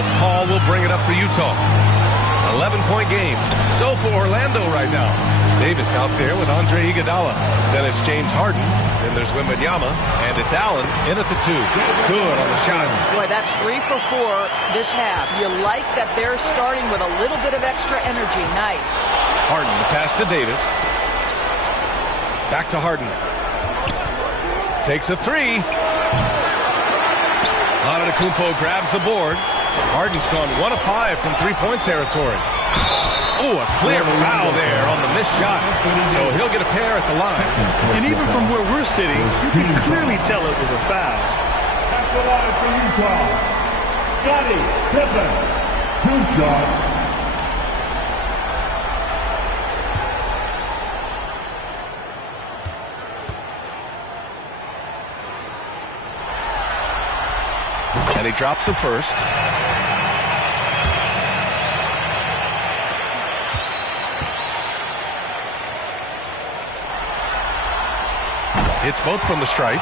So Paul will bring it up for Utah. 11-point game. So for Orlando right now. Davis out there with Andre Iguodala. Then it's James Harden. Then there's Wembanyama. And it's Allen in at the 2. Good on the shot. Boy, that's 3 for 4 this half. You like that they're starting with a little bit of extra energy. Nice. Harden, the pass to Davis. Back to Harden. Takes a 3. Antetokounmpo grabs the board. Harden's gone 1 of 5 from three-point territory. Oh, a clear foul there on the missed shot. So he'll get a pair at the line. And even from where we're sitting, you can clearly tell it was a foul. At the line for Utah, Scottie Pippen. 2 shots. And he drops the first. Hits both from the stripe.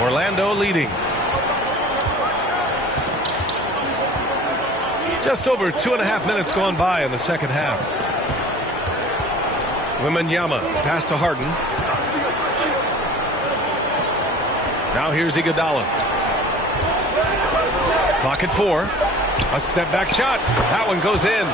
Orlando leading. Just over 2.5 minutes gone by in the second half. Wembanyama, pass to Harden. Now here's Iguodala. Clock at 4. A step back shot. That one goes in.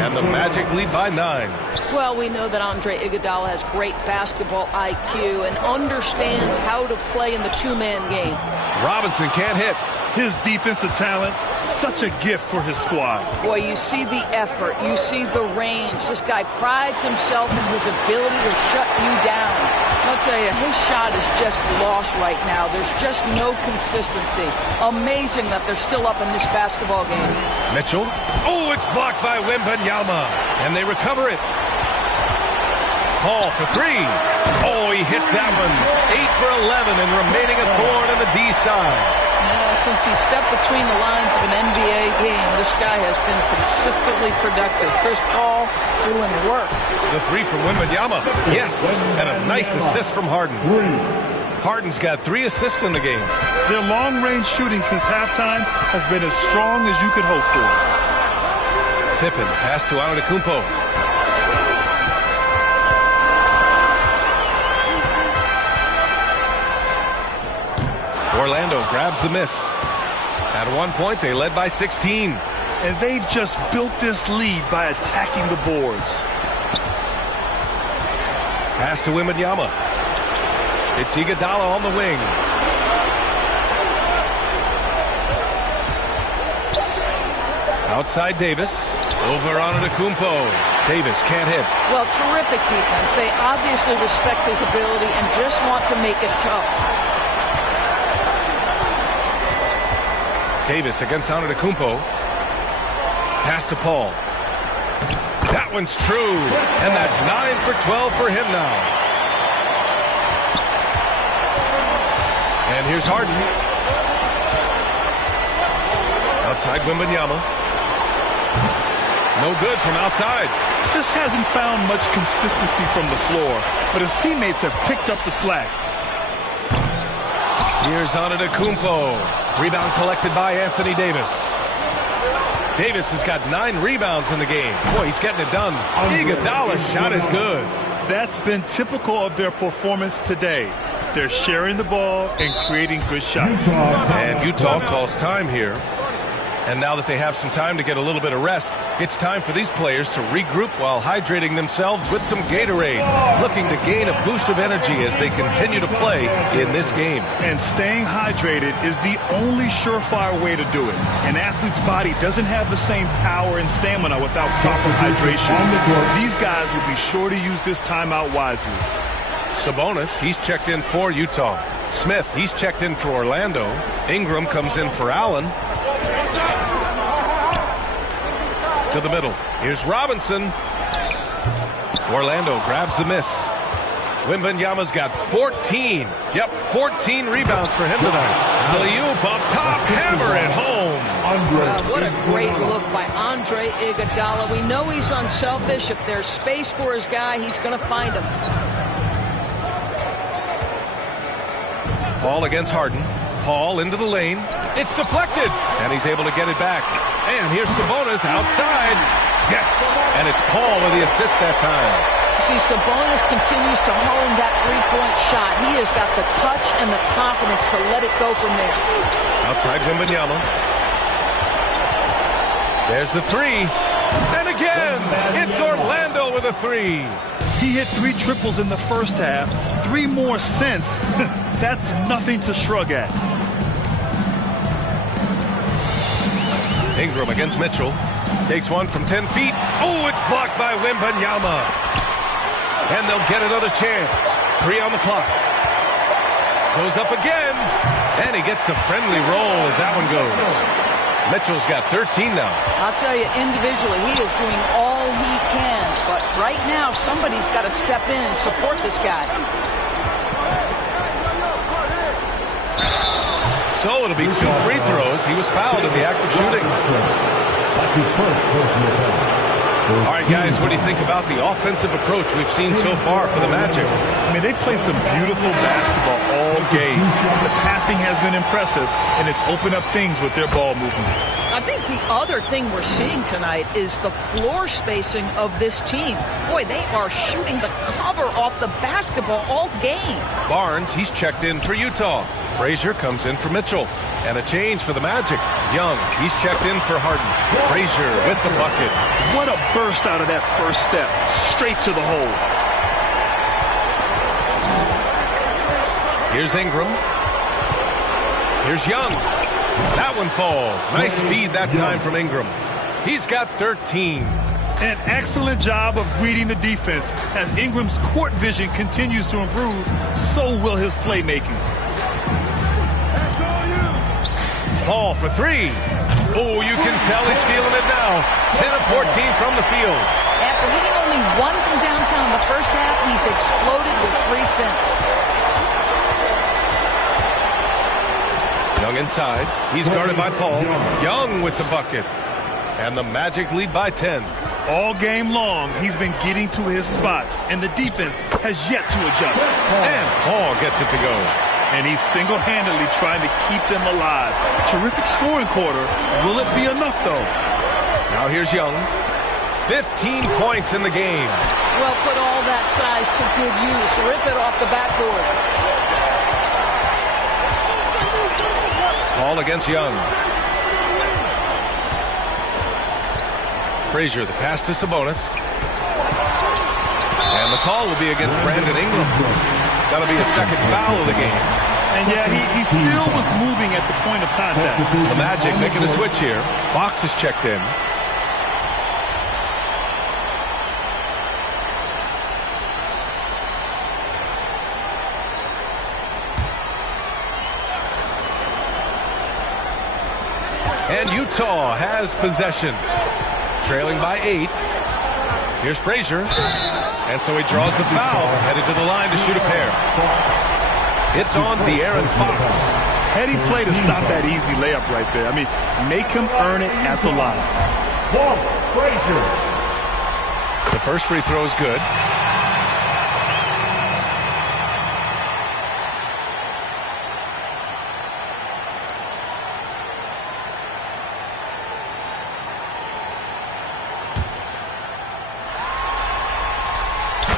And the Magic lead by 9. Well, we know that Andre Iguodala has great basketball IQ and understands how to play in the two-man game. Robinson can't hit. His defensive talent, such a gift for his squad. Boy, you see the effort. You see the range. This guy prides himself in his ability to shut you down. I'll tell you, his shot is just lost right now. There's just no consistency. Amazing that they're still up in this basketball game. Mitchell. Oh, it's blocked by Wembanyama. And they recover it. Paul for 3. Oh, he hits that one. 8 for 11 and remaining a thorn in the D side. Since he stepped between the lines of an NBA game, this guy has been consistently productive. Chris Paul doing work. The 3 from Wembanyama. Yes, and a nice assist from Harden. Harden's got 3 assists in the game. Their long-range shooting since halftime has been as strong as you could hope for. Pippen, pass to Antetokounmpo. Orlando grabs the miss. At one point, they led by 16. And they've just built this lead by attacking the boards. Pass to Wembanyama. It's Iguodala on the wing. Outside Davis. Over Antetokounmpo. Davis can't hit. Well, terrific defense. They obviously respect his ability and just want to make it tough. Davis against Antetokounmpo. Pass to Paul. That one's true. And that's 9 for 12 for him now. And here's Harden. Outside Wembanyama. No good from outside. Just hasn't found much consistency from the floor, but his teammates have picked up the slack. Here's Antetokounmpo. Rebound collected by Anthony Davis. Davis has got 9 rebounds in the game. Boy, he's getting it done. Iguodala's shot is good. That's been typical of their performance today. They're sharing the ball and creating good shots. And Utah calls time here. And now that they have some time to get a little bit of rest, it's time for these players to regroup while hydrating themselves with some Gatorade, looking to gain a boost of energy as they continue to play in this game. And staying hydrated is the only surefire way to do it. An athlete's body doesn't have the same power and stamina without proper hydration. These guys will be sure to use this timeout wisely. Sabonis, he's checked in for Utah. Smith, he's checked in for Orlando. Ingram comes in for Allen. To the middle. Here's Robinson. Orlando grabs the miss. Wembanyama's got 14. Yep, 14 rebounds for him tonight. Alley-oop up top, hammer it home. What a great look by Andre Iguodala. We know he's unselfish. If there's space for his guy, he's going to find him. Ball against Harden. Paul into the lane. It's deflected, and he's able to get it back. And here's Sabonis outside. Yes, and it's Paul with the assist that time. See, Sabonis continues to hone that three-point shot. He has got the touch and the confidence to let it go from there. Outside Wembanyama. There's the three. And again, it's Orlando with a three. He hit 3 triples in the first half, 3 more since. That's nothing to shrug at. Ingram against Mitchell. Takes one from 10 feet. Oh, it's blocked by Wembanyama. And they'll get another chance. 3 on the clock. Goes up again. And he gets the friendly roll as that one goes. Mitchell's got 13 now. I'll tell you, individually, he is doing all he can. But right now, somebody's got to step in and support this guy. So it'll be 2 free throws. He was fouled in the act of shooting. That's his first personal foul. All right, guys, what do you think about the offensive approach we've seen so far for the Magic? I mean, they've played some beautiful basketball all game. The passing has been impressive, and it's opened up things with their ball movement. I think the other thing we're seeing tonight is the floor spacing of this team. Boy, they are shooting the cover off the basketball all game. Barnes, he's checked in for Utah. Frazier comes in for Mitchell. And a change for the Magic. Young, he's checked in for Harden. Frazier with the bucket. What a burst out of that first step. Straight to the hole. Here's Ingram. Here's Young. That one falls. Nice feed that time from Ingram. He's got 13. An excellent job of reading the defense. As Ingram's court vision continues to improve, so will his playmaking. Paul for 3. Oh, you can tell he's feeling it now. 10 of 14 from the field. After hitting only 1 from downtown the first half, he's exploded with 3 since. Young inside. He's guarded by Paul. Young with the bucket. And the Magic lead by 10. All game long, he's been getting to his spots, and the defense has yet to adjust. And Paul gets it to go. And he's single-handedly trying to keep them alive. Terrific scoring quarter. Will it be enough, though? Now here's Young. 15 points in the game. Well, put all that size to good use. Rip it off the backboard. Paul against Young. Frazier, the pass to Sabonis. And the call will be against Brandon Ingram. That'll be his second foul of the game. And yeah, he still was moving at the point of contact. The Magic making a switch here. Fox is checked in. And Utah has possession. Trailing by 8. Here's Frazier. And so he draws the foul, headed to the line to shoot a pair. It's on De'Aaron Fox. Heady play to stop that easy layup right there. I mean, make him earn it at the line. Frazier. The first free throw is good.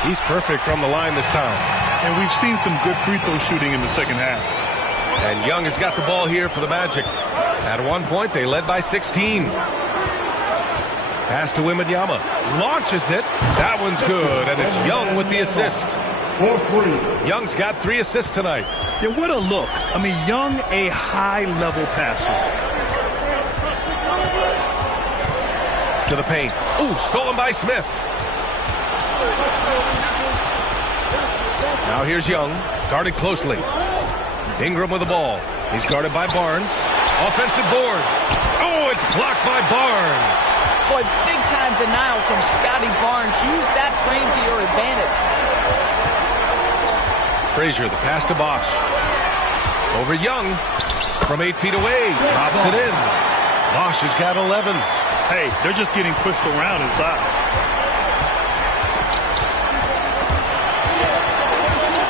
He's perfect from the line this time. And we've seen some good free throw shooting in the second half. And Young has got the ball here for the Magic. At one point, they led by 16. Pass to Wembanyama. Launches it. That one's good, and it's Young with the assist. Young's got 3 assists tonight. Yeah, what a look. I mean, Young, a high-level passer. To the paint. Ooh, stolen by Smith. Now here's Young, guarded closely. Ingram with the ball. He's guarded by Barnes. Offensive board. Oh, it's blocked by Barnes. Boy, big-time denial from Scotty Barnes. Use that frame to your advantage. Frazier, the pass to Bosch. Over Young. From 8 feet away. Drops it in. Bosch has got 11. Hey, they're just getting pushed around inside.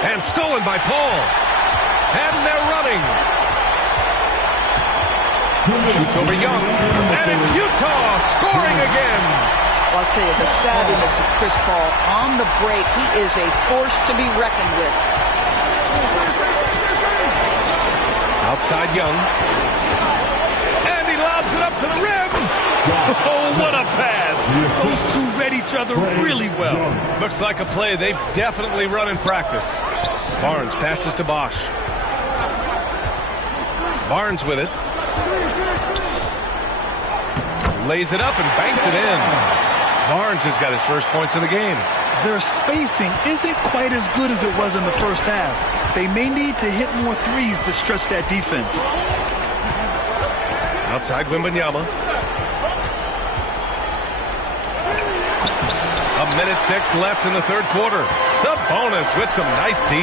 And stolen by Paul. And they're running. Shoots over Young. And it's Utah scoring again. Well, I'll tell you, the savviness of Chris Paul on the break, he is a force to be reckoned with. Outside Young. And he lobs it up to the rim. Oh, what a pass. Those two read each other really well. Looks like a play they've definitely run in practice. Barnes passes to Bosch. Barnes with it. Lays it up and banks it in. Barnes has got his first points of the game. Their spacing isn't quite as good as it was in the first half. They may need to hit more threes to stretch that defense. Outside Wembanyama. A minute 6 left in the third quarter. Sabonis with some nice D.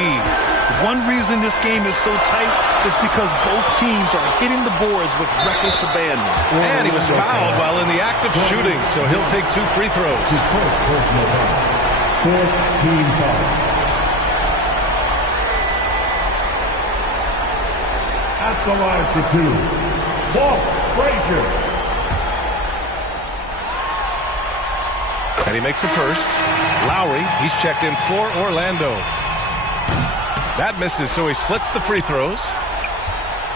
One reason this game is so tight is because both teams are hitting the boards with reckless abandon. And he was fouled while in the act of shooting, so he'll take 2 free throws. Fourth team foul. At the line for 2. Walt Frazier. And he makes the first. Lowry, he's checked in for Orlando. That misses, so he splits the free throws.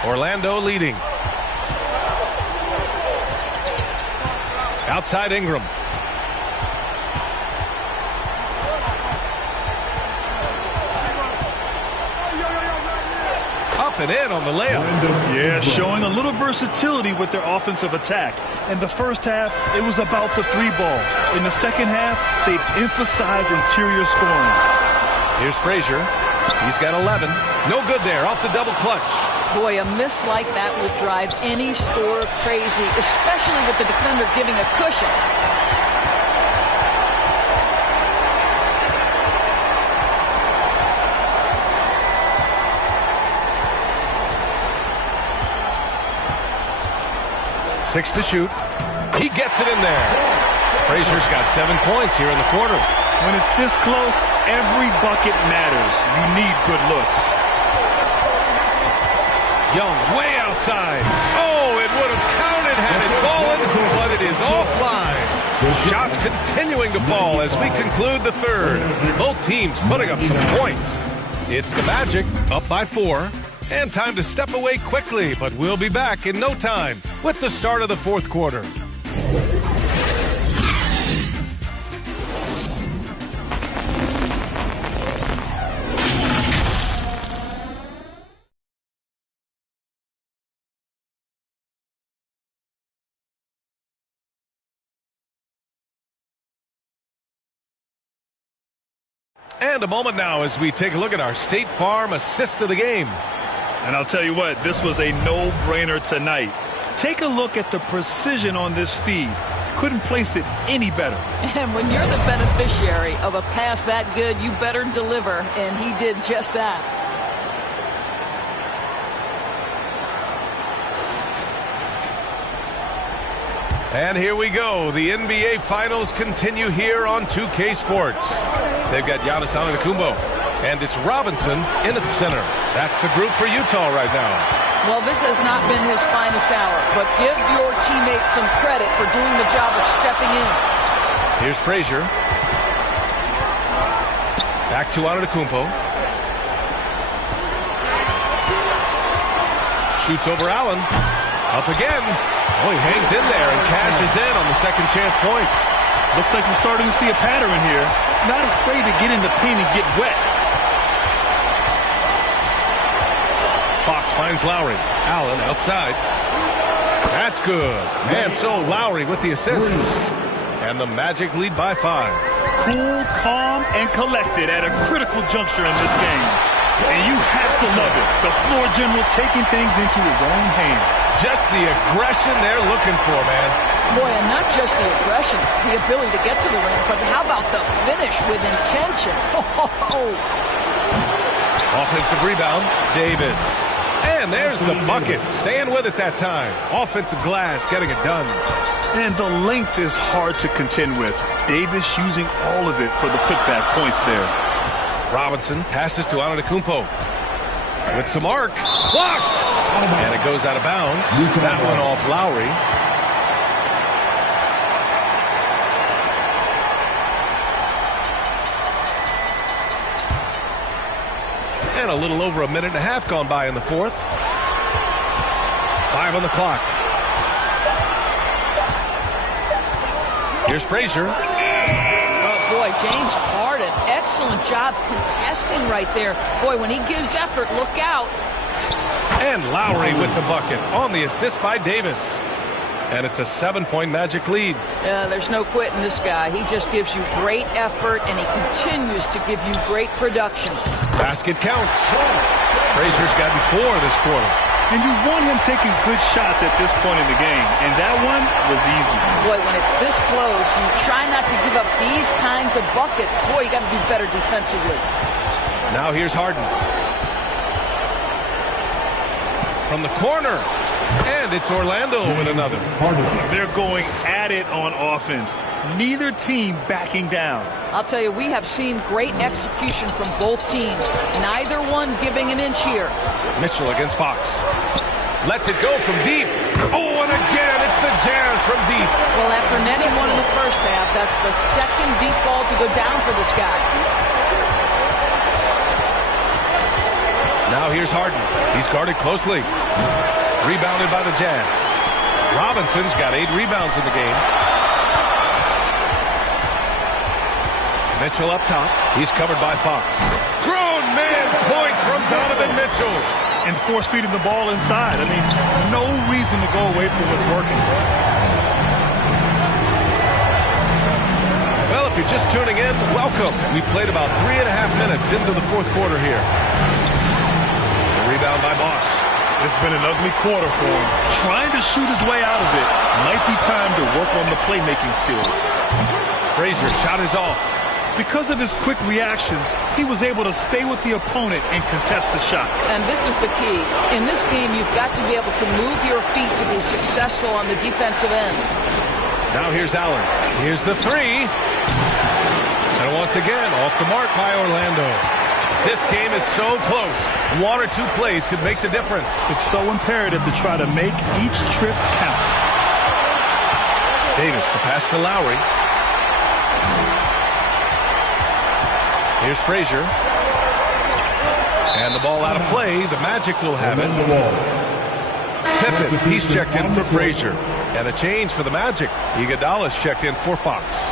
Orlando leading. Outside Ingram. Up and in on the layup. Yeah, showing a little versatility with their offensive attack. In the first half, it was about the 3-ball. In the second half, they've emphasized interior scoring. Here's Frazier. He's got 11. No good there, off the double clutch. Boy, a miss like that will drive any scorer crazy, especially with the defender giving a cushion. Six to shoot. He gets it in there. Frazier's got 7 points here in the quarter. When it's this close, every bucket matters. You need good looks. Young way outside. Oh, it would have counted had it fallen, but it is offline. Shots continuing to fall as we conclude the third. Both teams putting up some points. It's the Magic up by 4. And time to step away quickly, but we'll be back in no time with the start of the fourth quarter. And a moment now as we take a look at our State Farm assist of the game. And I'll tell you what, this was a no-brainer tonight. Take a look at the precision on this feed. Couldn't place it any better. And when you're the beneficiary of a pass that good, you better deliver, and he did just that. And here we go. The NBA Finals continue here on 2K Sports. They've got Giannis Antetokounmpo, and it's Robinson in its center. That's the group for Utah right now. Well, this has not been his finest hour, but give your teammates some credit for doing the job of stepping in. Here's Frazier. Back to Antetokounmpo. Shoots over Allen. Up again. Oh, he hangs in there and cashes in on the second chance points. Looks like we're starting to see a pattern here. Not afraid to get in the paint and get wet. Fox finds Lowry. Allen outside. That's good. And so Lowry with the assist. And the Magic lead by 5. Cool, calm, and collected at a critical juncture in this game. And you have to love it. The floor general taking things into his own hands. Just the aggression they're looking for, man. Boy, and not just the aggression, the ability to get to the rim, but how about the finish with intention? Offensive rebound, Davis. And there's the bucket. Staying with it that time. Offensive glass, getting it done. And the length is hard to contend with. Davis using all of it for the putback points there. Robinson passes to Antetokounmpo. with some arc. Blocked! And it goes out of bounds. That one off Lowry. And a little over a minute and a half gone by in the fourth. 5 on the clock. Here's Frazier. Oh, boy, James Harden, excellent job contesting right there. Boy, when he gives effort, look out. And Lowry with the bucket on the assist by Davis. And it's a 7-point Magic lead. Yeah, there's no quitting this guy. He just gives you great effort, and he continues to give you great production. Basket counts. Frazier's gotten 4 this quarter. And you want him taking good shots at this point in the game. And that one was easy. Boy, when it's this close, you try not to give up these kinds of buckets. Boy, you got to do better defensively. Now here's Harden. From the corner. And it's Orlando with another. They're going at it on offense. Neither team backing down. I'll tell you, we have seen great execution from both teams. Neither one giving an inch here. Mitchell against Fox. Lets it go from deep. Oh, and again, it's the Jazz from deep. Well, after netting one in the first half, that's the second deep ball to go down for this guy. Now here's Harden. He's guarded closely. Rebounded by the Jazz. Robinson's got 8 rebounds in the game. Mitchell up top. He's covered by Fox. Grown man point from Donovan Mitchell. And force feeding the ball inside. I mean, no reason to go away from what's working. Well, if you're just tuning in, welcome. We played about 3.5 minutes into the fourth quarter here. A rebound by Boss. It's been an ugly quarter for him. Trying to shoot his way out of it. Might be time to work on the playmaking skills. Frazier shot is off. Because of his quick reactions, he was able to stay with the opponent and contest the shot. And this is the key. In this game, you've got to be able to move your feet to be successful on the defensive end. Now here's Allen. Here's the 3. And once again, off the mark by Orlando. This game is so close. 1 or 2 plays could make the difference. It's so imperative to try to make each trip count. Davis, the pass to Lowry. Here's Frazier. And the ball out of play. The Magic will have it. Pippen, he's checked in for Frazier. And a change for the Magic. Iguodala's checked in for Fox.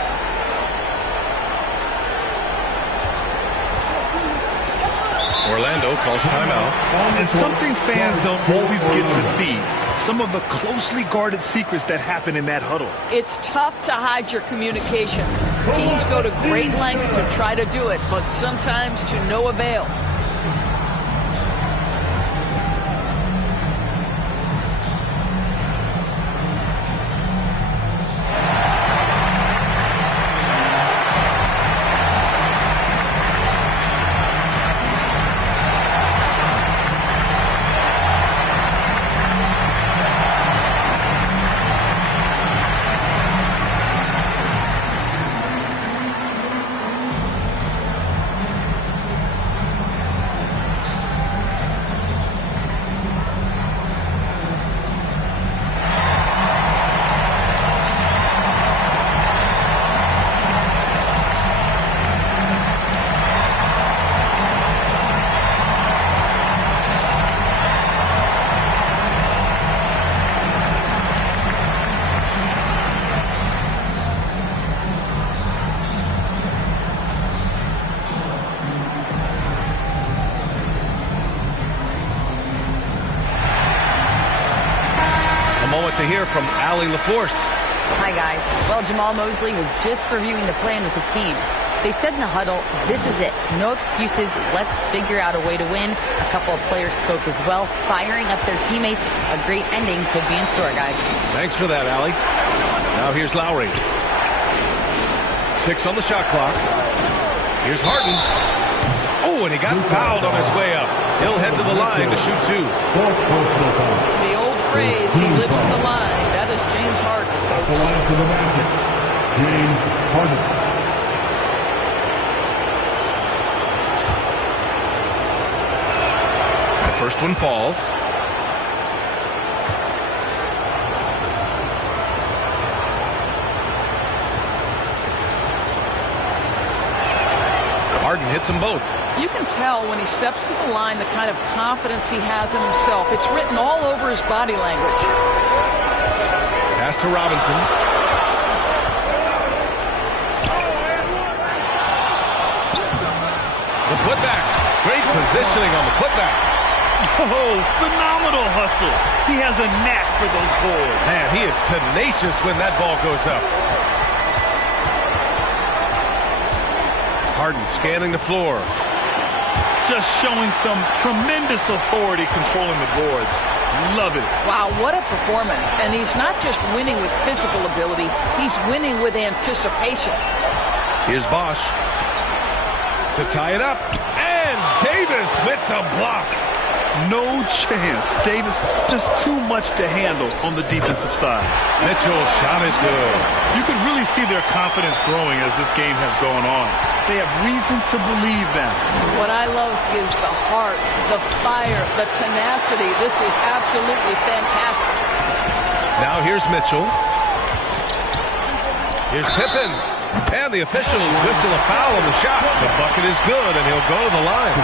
Orlando calls timeout. And something fans don't always get to see. Some of the closely guarded secrets that happen in that huddle. It's tough to hide your communications. Teams go to great lengths to try to do it, but sometimes to no avail. To hear from Allie LaForce. Hi, guys. Well, Jamal Mosley was just reviewing the plan with his team. They said in the huddle, this is it. No excuses. Let's figure out a way to win. A couple of players spoke as well, firing up their teammates. A great ending could be in store, guys. Thanks for that, Allie. Now here's Lowry. 6 on the shot clock. Here's Harden. Oh, and he got fouled on his way up. He'll head to the line to shoot 2. The old phrase, he lives in the line. That is James Harden. At the line for the Magic, James Harden. First one falls. Harden hits them both. You can tell when he steps to the line the kind of confidence he has in himself. It's written all over his body language. Pass to Robinson. The putback. Great positioning on the putback. Oh, phenomenal hustle. He has a knack for those boards. Man, he is tenacious when that ball goes up. Harden scanning the floor. Just showing some tremendous authority controlling the boards. Love it. Wow, what a performance. And he's not just winning with physical ability, he's winning with anticipation. Here's Bosch to tie it up. And Davis with the block. No chance. Davis just too much to handle on the defensive side. Mitchell's shot is good. You can really see their confidence growing as this game has gone on. They have reason to believe that. What I love is the heart, the fire, the tenacity. This is absolutely fantastic. Now here's Mitchell. Here's Pippen. And the officials whistle a foul on the shot. The bucket is good, and he'll go to the line.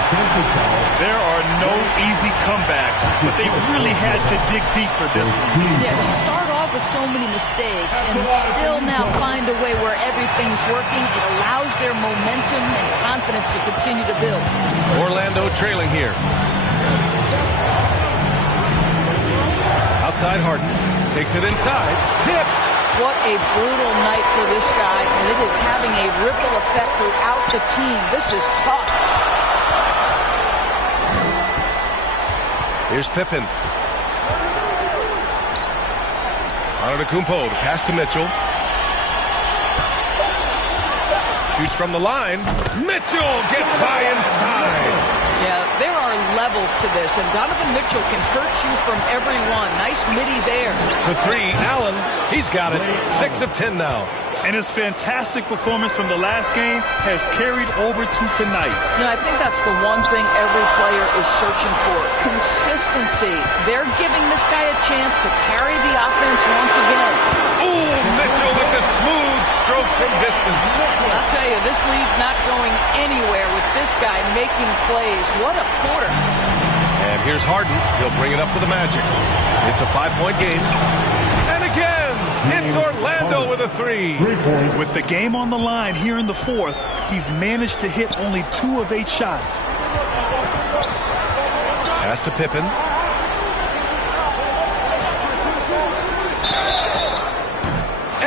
There are no easy comebacks, but they really had to dig deep for this one. Yeah, to start off with so many mistakes and still now find a way where everything's working, it allows their momentum and confidence to continue to build. Orlando trailing here. Outside Harden. Takes it inside. Tipped. What a brutal night for this guy, and it is having a ripple effect throughout the team. This is tough. Here's Pippen. Antetokounmpo, pass to Mitchell. Shoots from the line. Mitchell gets by inside. Yeah, there are levels to this, and Donovan Mitchell can hurt you from everyone. Nice midi there. For three, Allen, he's got it. 6 of 10 now. And his fantastic performance from the last game has carried over to tonight. You know, I think that's the one thing every player is searching for. Consistency. They're giving this guy a chance to carry the offense once again. Ooh, Mitchell with the smooth stroke from distance. I'll tell you, this lead's not going anywhere with this guy making plays. What a quarter. And here's Harden. He'll bring it up for the Magic. It's a 5-point game. And again, it's Orlando with a three. With the game on the line here in the fourth, he's managed to hit only 2 of 8 shots. Pass to Pippen.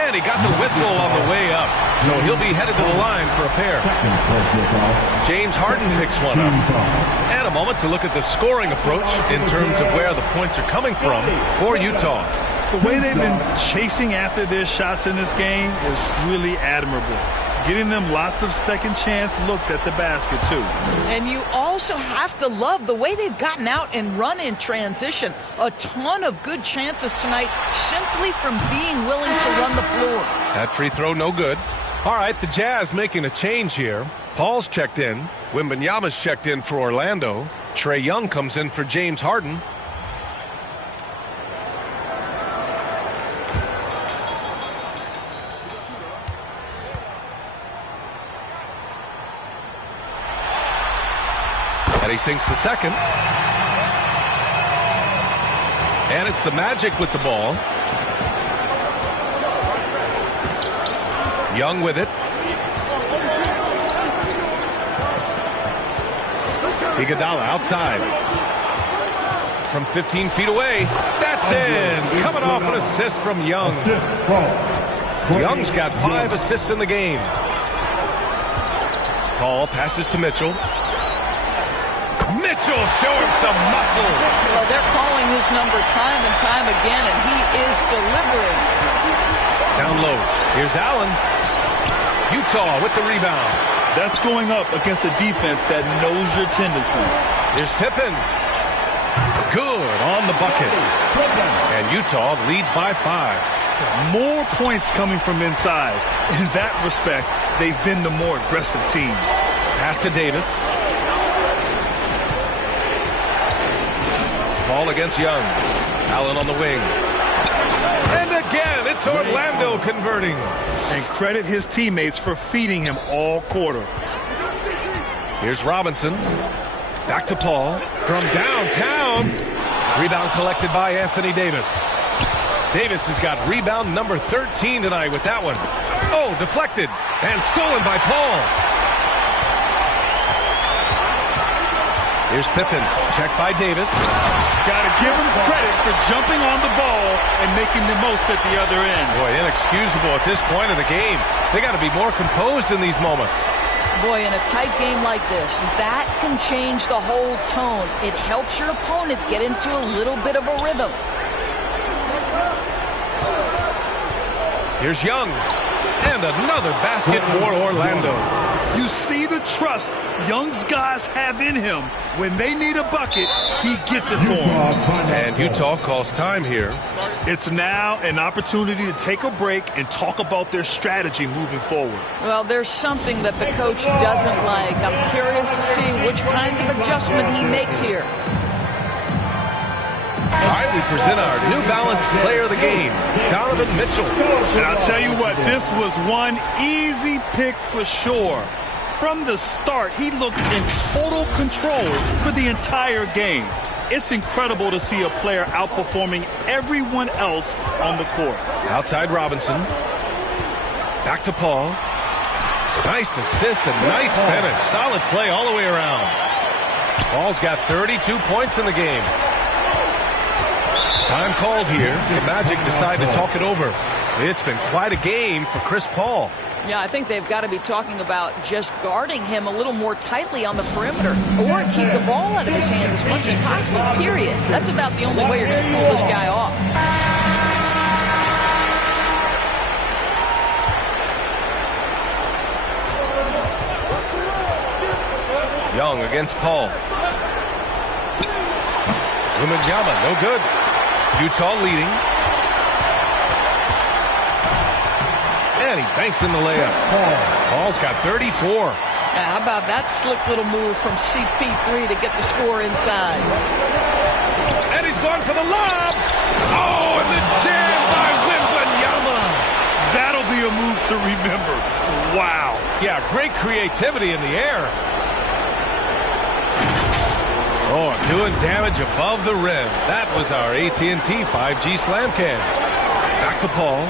And he got the whistle on the way up. So he'll be headed to the line for a pair. James Harden picks one up. And a moment to look at the scoring approach in terms of where the points are coming from for Utah. The way they've been chasing after their shots in this game is really admirable. Getting them lots of second chance looks at the basket, too. And you also have to love the way they've gotten out and run in transition. A ton of good chances tonight simply from being willing to run the floor. That free throw no good. All right, the Jazz making a change here. Paul's checked in. Wembanyama's checked in for Orlando. Trae Young comes in for James Harden. And he sinks the second. And it's the Magic with the ball. Young with it. Iguodala outside. From 15 feet away. That's in. Coming off an assist from Young. Young's got 5 assists in the game. Paul passes to Mitchell. Mitchell showing some muscle. Well, they're calling his number time and time again, and he is delivering. Down low. Here's Allen. Utah with the rebound. That's going up against a defense that knows your tendencies. Here's Pippen. Good on the bucket. And Utah leads by 5. More points coming from inside. In that respect, they've been the more aggressive team. Pass to Davis. Ball against Young. Allen on the wing. And again, it's Orlando converting. And credit his teammates for feeding him all quarter. Here's Robinson. Back to Paul. From downtown. Rebound collected by Anthony Davis. Davis has got rebound number 13 tonight with that one. Oh, deflected and stolen by Paul. Here's Pippen. Checked by Davis. Got to give him credit for jumping on the ball and making the most at the other end. Boy, inexcusable at this point of the game. They got to be more composed in these moments. Boy, in a tight game like this, that can change the whole tone. It helps your opponent get into a little bit of a rhythm. Here's Young. And another basket for Orlando. You see the trust Young's guys have in him. When they need a bucket, he gets it for them. And Utah calls time here. It's now an opportunity to take a break and talk about their strategy moving forward. Well, there's something that the coach doesn't like. I'm curious to see which kind of adjustment he makes here. All right, we present our New Balance player of the game, Donovan Mitchell. And I'll tell you what, this was one easy pick for sure. From the start, he looked in total control for the entire game. It's incredible to see a player outperforming everyone else on the court. Outside Robinson. Back to Paul. Nice assist and nice finish. Solid play all the way around. Paul's got 32 points in the game. Time called here. The Magic decide to talk it over. It's been quite a game for Chris Paul. Yeah, I think they've got to be talking about just guarding him a little more tightly on the perimeter or keep the ball out of his hands as much as possible, period. That's about the only way you're going to pull this guy off. Young against Paul. Wembanyama, no good. Utah leading. And he banks in the layup. Paul's got 34. Yeah, how about that slick little move from CP3 to get the score inside? And he's going for the lob. Oh, and the jam by Wembanyama. That'll be a move to remember. Wow. Yeah, great creativity in the air. Oh, doing damage above the rim. That was our AT&T 5G slam can. Back to Paul.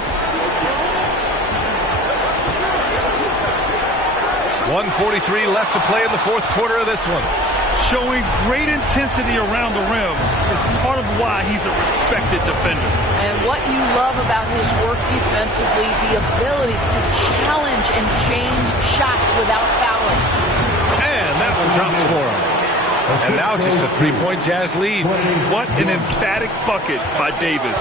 1:43 left to play in the fourth quarter of this one. Showing great intensity around the rim is part of why he's a respected defender. And what you love about his work defensively, the ability to challenge and change shots without fouling. And that one drops for him. And now just a three-point Jazz lead. What an emphatic bucket by Davis.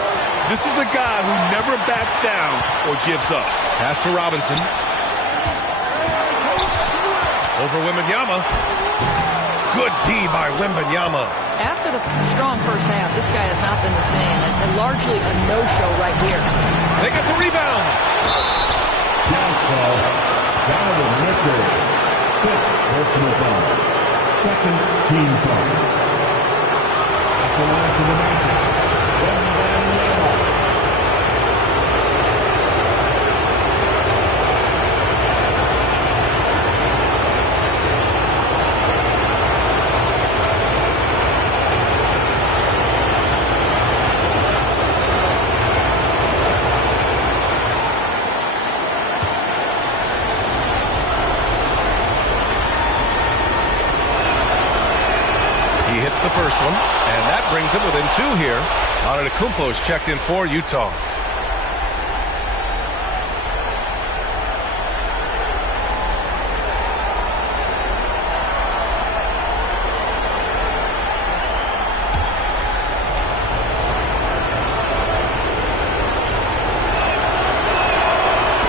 This is a guy who never backs down or gives up. Pass to Robinson. Over Wembanyama. Good D by Wembanyama. After the strong first half, this guy has not been the same. And largely a no-show right here. They get the rebound. Donovan Mitchell, fifth personal foul. Second team foul. At the line for the Magic, Wembanyama. The first one, and that brings him within two here. Antetokounmpo's checked in for Utah.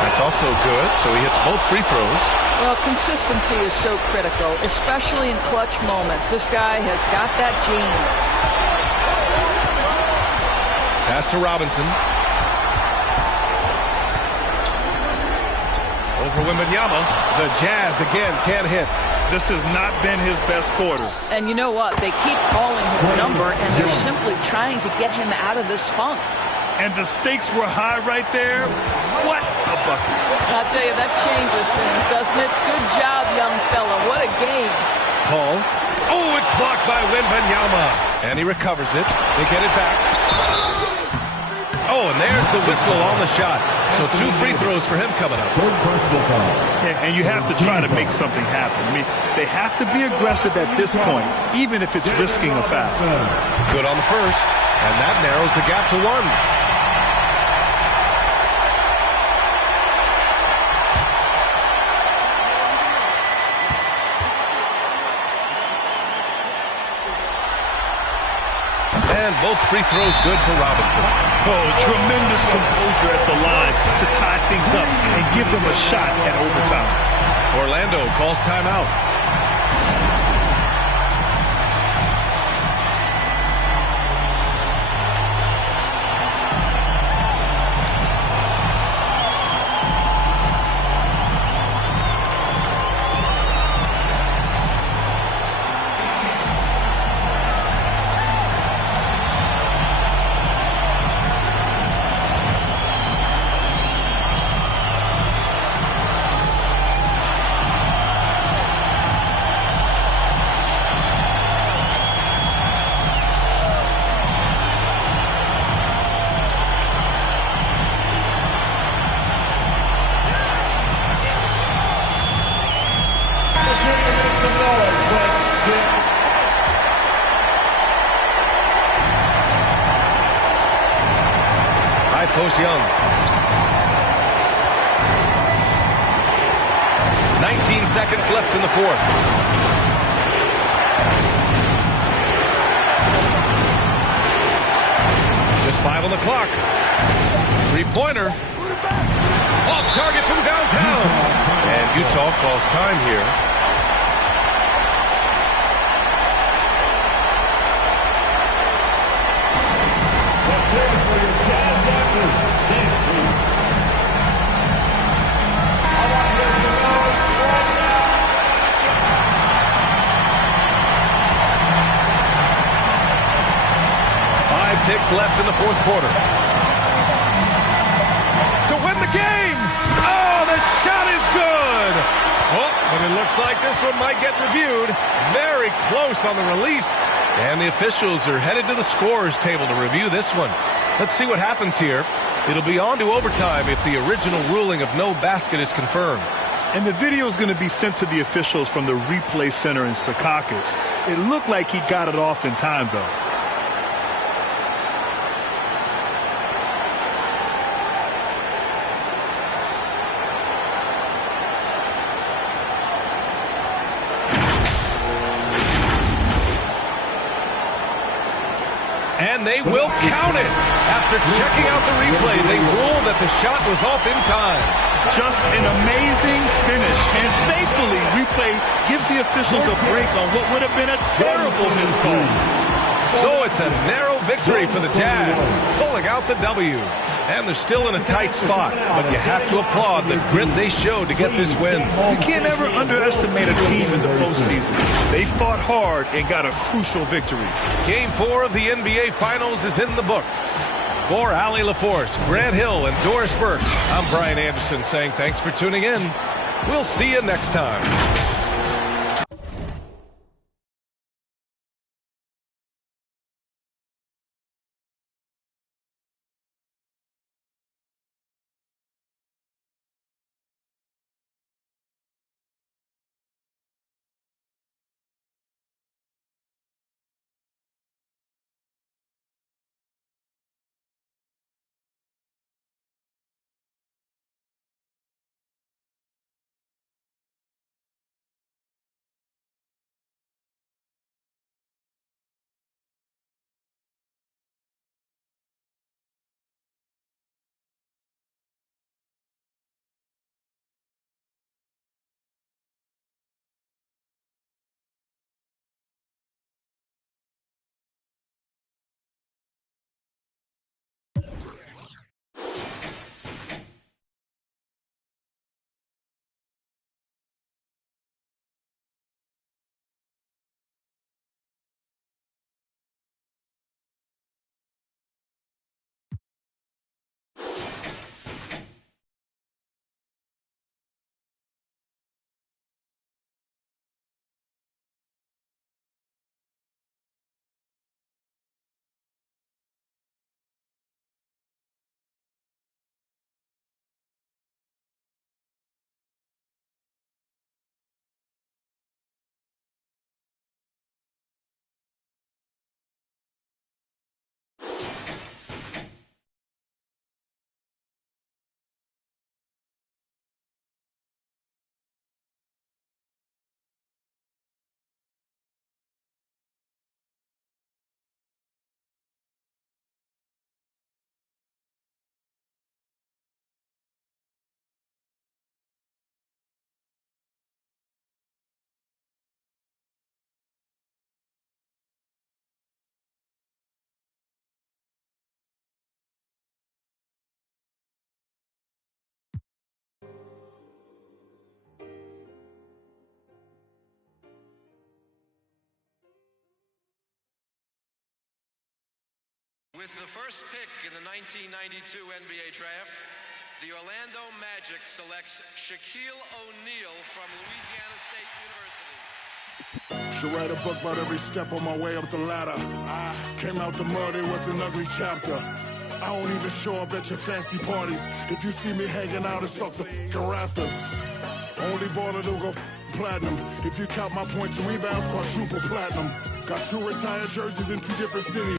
That's also good, so he hits both free throws. Well, consistency is so critical, especially in clutch moments. This guy has got that gene. Pass to Robinson. Over Wembanyama. The Jazz again can't hit. This has not been his best quarter. And you know what? They keep calling his number, and they're simply trying to get him out of this funk. And the stakes were high right there. What a bucket. I'll tell you, that changes things, doesn't it? Good job, young fella. What a game. Call. Oh, it's blocked by Wembanyama. And he recovers it. They get it back. Oh, and there's the whistle on the shot. So 2 free throws for him coming up. Yeah, and you have to try to make something happen. I mean, they have to be aggressive at this point, even if it's risking a foul. Good on the first, and that narrows the gap to 1. And both free throws good for Robinson. Oh, tremendous composure at the line to tie things up and give them a shot at overtime. Orlando calls timeout. Post Young. 19 seconds left in the fourth. Just 5 on the clock. 3-pointer. Off target from downtown. And Utah calls time here. Ticks left in the fourth quarter. To win the game! Oh, the shot is good! Oh, but it looks like this one might get reviewed. Very close on the release. And the officials are headed to the scorer's table to review this one. Let's see what happens here. It'll be on to overtime if the original ruling of no basket is confirmed. And the video is going to be sent to the officials from the replay center in Secaucus. It looked like he got it off in time, though. And they will count it. After checking out the replay, they rule that the shot was off in time. Just an amazing finish. And thankfully, replay gives the officials a break on what would have been a terrible missed call. So it's a narrow victory for the Jazz, pulling out the W. And they're still in a tight spot, but you have to applaud the grit they showed to get this win. You can't ever underestimate a team in the postseason. They fought hard and got a crucial victory. Game 4 of the NBA Finals is in the books. For Allie LaForce, Grant Hill, and Doris Burke, I'm Brian Anderson saying thanks for tuning in. We'll see you next time. first pick in the 1992 NBA draft, the Orlando Magic selects Shaquille O'Neal from Louisiana State University. Should write a book about every step on my way up the ladder. I came out the mud, it was an ugly chapter. I don't even show up at your fancy parties. If you see me hanging out, it's off the rafters. Only baller to go platinum. If you count my points and rebounds, quadruple platinum. Got 2 retired jerseys in 2 different cities.